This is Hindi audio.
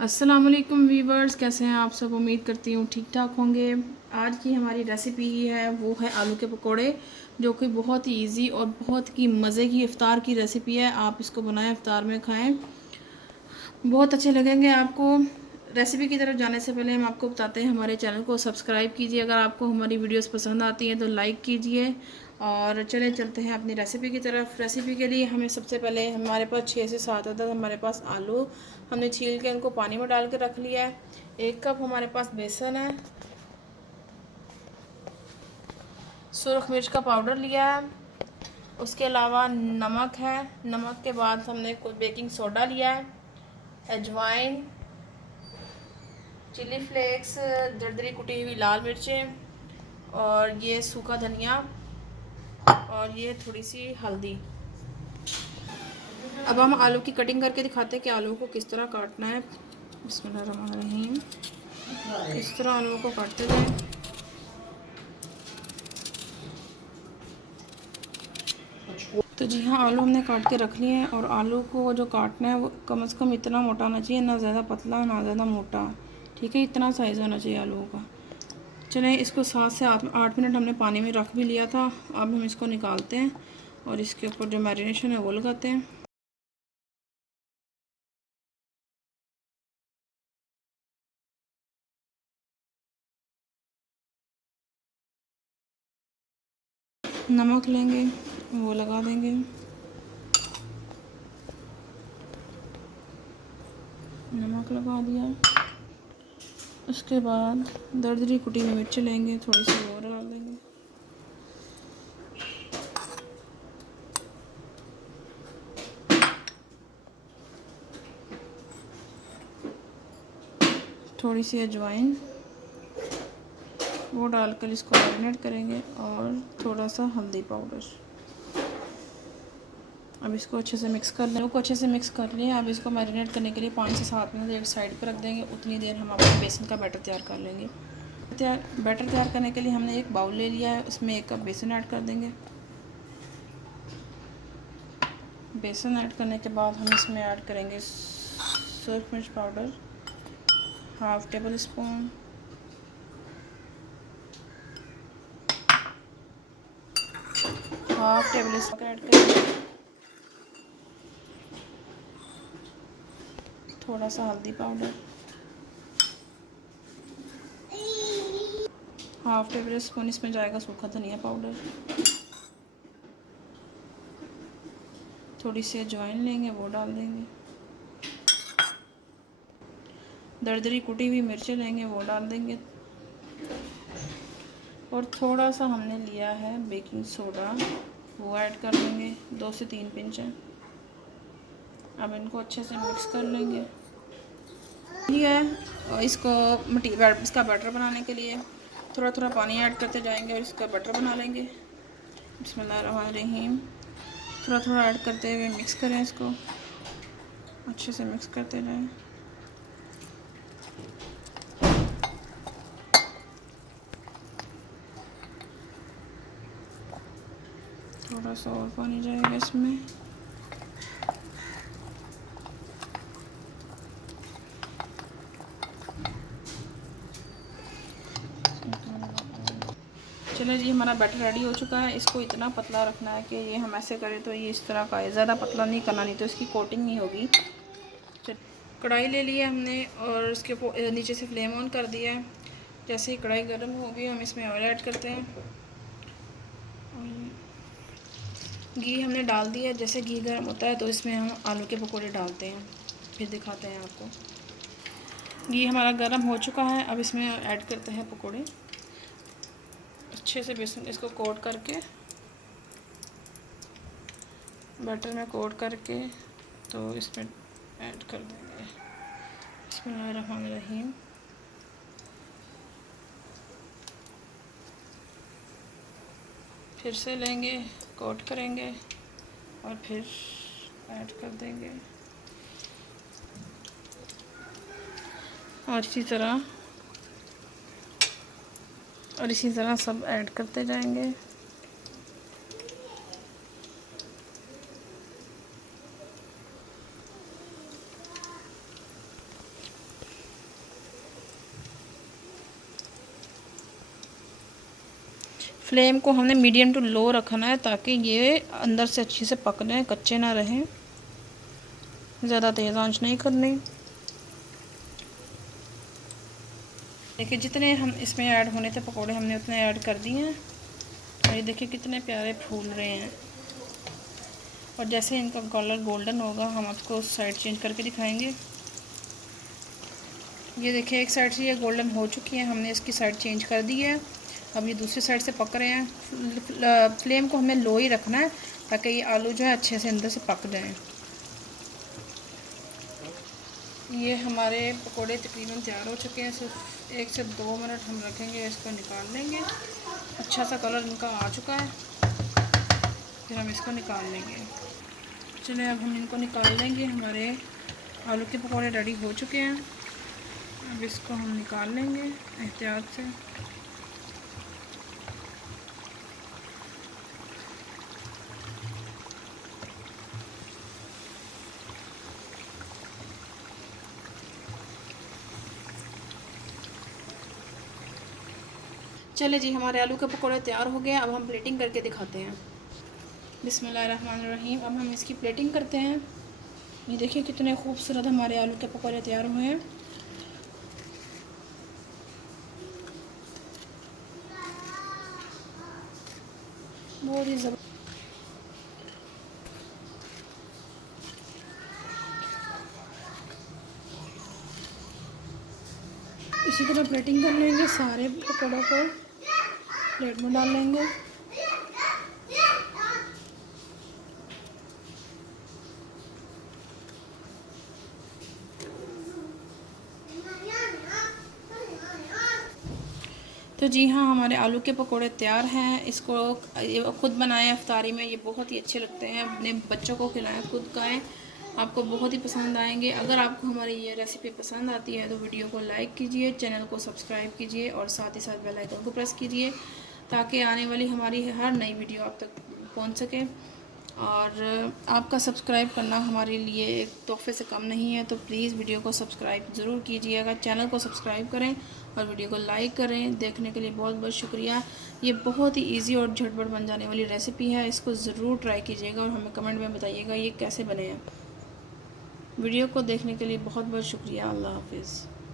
अस्सलाम वालेकुम वीवर्स, कैसे हैं आप सब। उम्मीद करती हूँ ठीक ठाक होंगे। आज की हमारी रेसिपी है वो है आलू के पकोड़े, जो कि बहुत ही इजी और बहुत ही मज़े की इफ़्तार की रेसिपी है। आप इसको बनाएं, इफ़्तार में खाएं, बहुत अच्छे लगेंगे आपको। रेसिपी की तरफ जाने से पहले हम आपको बताते हैं, हमारे चैनल को सब्सक्राइब कीजिए। अगर आपको हमारी वीडियोस पसंद आती हैं तो लाइक कीजिए। और चले चलते हैं अपनी रेसिपी की तरफ। रेसिपी के लिए हमें सबसे पहले हमारे पास 6 से 7 अदद हमारे पास आलू हमने छील के उनको पानी में डाल के रख लिया है। 1 कप हमारे पास बेसन है। सुरख मिर्च का पाउडर लिया है। उसके अलावा नमक है। नमक के बाद हमने कुछ बेकिंग सोडा लिया है, अजवाइन, चिली फ्लेक्स, दरदरी कुटी हुई लाल मिर्चें, और ये सूखा धनिया, और ये थोड़ी सी हल्दी। अब हम आलू की कटिंग करके दिखाते हैं कि आलू को किस तरह काटना है। बिस्मिल्लाहिर्रहमानिर्रहीम। इस तरह आलू को काटते जाएं। तो जी हाँ, आलू हमने काट के रख लिए हैं। और आलू को जो काटना है वो कम से कम इतना मोटा होना चाहिए, ना ज़्यादा पतला ना ज़्यादा मोटा। ठीक है, इतना साइज़ होना चाहिए आलूओं का। चलें, इसको 7 से 8 मिनट हमने पानी में रख भी लिया था। अब हम इसको निकालते हैं और इसके ऊपर जो मैरिनेशन है वो लगाते हैं। नमक लेंगे, वो लगा देंगे। नमक लगा दिया। उसके बाद दरदरी कुटी हुई मिर्च लेंगे, थोड़ी सी और डाल देंगे। थोड़ी सी अजवाइन, वो डालकर इसको मैरिनेट करेंगे। और थोड़ा सा हल्दी पाउडर। अब इसको अच्छे से मिक्स कर लें। अच्छे से मिक्स कर लिया। अब इसको मैरिनेट करने के लिए 5 से 7 मिनट एक साइड पर रख देंगे। उतनी देर हम अपने बेसन का बैटर तैयार कर लेंगे। बैटर तैयार करने के लिए हमने एक बाउल ले लिया है, उसमें 1 कप बेसन ऐड कर देंगे। बेसन ऐड करने के बाद हम इसमें ऐड करेंगे सूरख मिर्च powder, half table spoon, half table spoon add करेंगे। थोड़ा सा हल्दी पाउडर, हाफ़ टेबल स्पून इसमें जाएगा सूखा धनिया पाउडर। थोड़ी सी अजवाइन लेंगे, वो डाल देंगे। दरदरी कुटी हुई मिर्चें लेंगे, वो डाल देंगे। और थोड़ा सा हमने लिया है बेकिंग सोडा, वो ऐड कर देंगे, 2 से 3 पिंच है। अब इनको अच्छे से मिक्स कर लेंगे। ये है, और इसका बैटर बनाने के लिए थोड़ा थोड़ा पानी ऐड करते जाएंगे और इसका बैटर बना लेंगे। बिस्मिल्लाहिर्रहमानिर्रहीम। थोड़ा थोड़ा ऐड करते हुए मिक्स करें, इसको अच्छे से मिक्स करते जाएं। थोड़ा सा और पानी जाएगा इसमें। चलो जी, हमारा बैटर रेडी हो चुका है। इसको इतना पतला रखना है कि ये हम ऐसे करें तो ये इस तरह का है, ज़्यादा पतला नहीं करना, नहीं तो इसकी कोटिंग नहीं होगी। कढ़ाई ले लिया हमने और उसके नीचे से फ्लेम ऑन कर दिया है। जैसे ही कढ़ाई गर्म होगी हम इसमें ऑयल ऐड करते हैं। घी हमने डाल दिया। जैसे घी गर्म होता है तो इसमें हम आलू के पकोड़े डालते हैं, फिर दिखाते हैं आपको। घी हमारा गर्म हो चुका है। अब इसमें ऐड करते हैं पकोड़े। अच्छे से बेसन इसको कोट करके, बैटर में कोट करके तो इसमें ऐड कर देंगे। बिस्मिल्लाहिर्रहमानिर्रहीम। फिर से लेंगे, कोट करेंगे और फिर ऐड कर देंगे। और इसी तरह सब ऐड करते जाएंगे। फ्लेम को हमने मीडियम टू लो रखना है ताकि ये अंदर से अच्छे से पक जाए, कच्चे ना रहें। ज़्यादा तेज़ आंच नहीं करनी। देखिए जितने हम इसमें ऐड होने थे पकोड़े हमने उतने ऐड कर दिए हैं। और ये देखिए कितने प्यारे फूल रहे हैं। और जैसे इनका कलर गोल्डन होगा हम आपको साइड चेंज करके दिखाएंगे। ये देखिए एक साइड से ये गोल्डन हो चुकी है, हमने इसकी साइड चेंज कर दी है। अब ये दूसरी साइड से पक रहे हैं। फ्लेम को हमें लो ही रखना है ताकि ये आलू जो है अच्छे से अंदर से पक जाएं। ये हमारे पकोड़े तकरीबन तैयार हो चुके हैं। सिर्फ 1 से 2 मिनट हम रखेंगे, इसको निकाल लेंगे। अच्छा सा कलर इनका आ चुका है, फिर हम इसको निकाल लेंगे। चलिए अब हम इनको निकाल लेंगे। हमारे आलू के पकोड़े रेडी हो चुके हैं। अब इसको हम निकाल लेंगे एहतियात से। चले जी, हमारे आलू के पकोड़े तैयार हो गए। अब हम प्लेटिंग करके दिखाते हैं। बिस्मिल्लाहिर्रहमानिर्रहीम। अब हम इसकी प्लेटिंग करते हैं। ये देखिए कितने खूबसूरत हमारे आलू के पकोड़े तैयार हुए हैं। बहुत ही ज़बरदस्त। इसी तरह प्लेटिंग कर लेंगे, सारे पकौड़ों को प्लेट में डाल लेंगे। तो जी हाँ, हमारे आलू के पकोड़े तैयार हैं। इसको ये खुद बनाएं इफ्तारी में, ये बहुत ही अच्छे लगते हैं। अपने बच्चों को खिलाएं, खुद खाएं, आपको बहुत ही पसंद आएंगे। अगर आपको हमारी ये रेसिपी पसंद आती है तो वीडियो को लाइक कीजिए, चैनल को सब्सक्राइब कीजिए और साथ ही साथ बेल आइकन को प्रेस कीजिए ताकि आने वाली हमारी हर नई वीडियो आप तक पहुंच सके। और आपका सब्सक्राइब करना हमारे लिए एक तोहफे से कम नहीं है, तो प्लीज़ वीडियो को सब्सक्राइब ज़रूर कीजिएगा। चैनल को सब्सक्राइब करें और वीडियो को लाइक करें। देखने के लिए बहुत बहुत शुक्रिया। ये बहुत ही इजी और झटपट बन जाने वाली रेसिपी है। इसको ज़रूर ट्राई कीजिएगा और हमें कमेंट में बताइएगा ये कैसे बने हैं। वीडियो को देखने के लिए बहुत बहुत शुक्रिया। अल्लाह हाफिज़।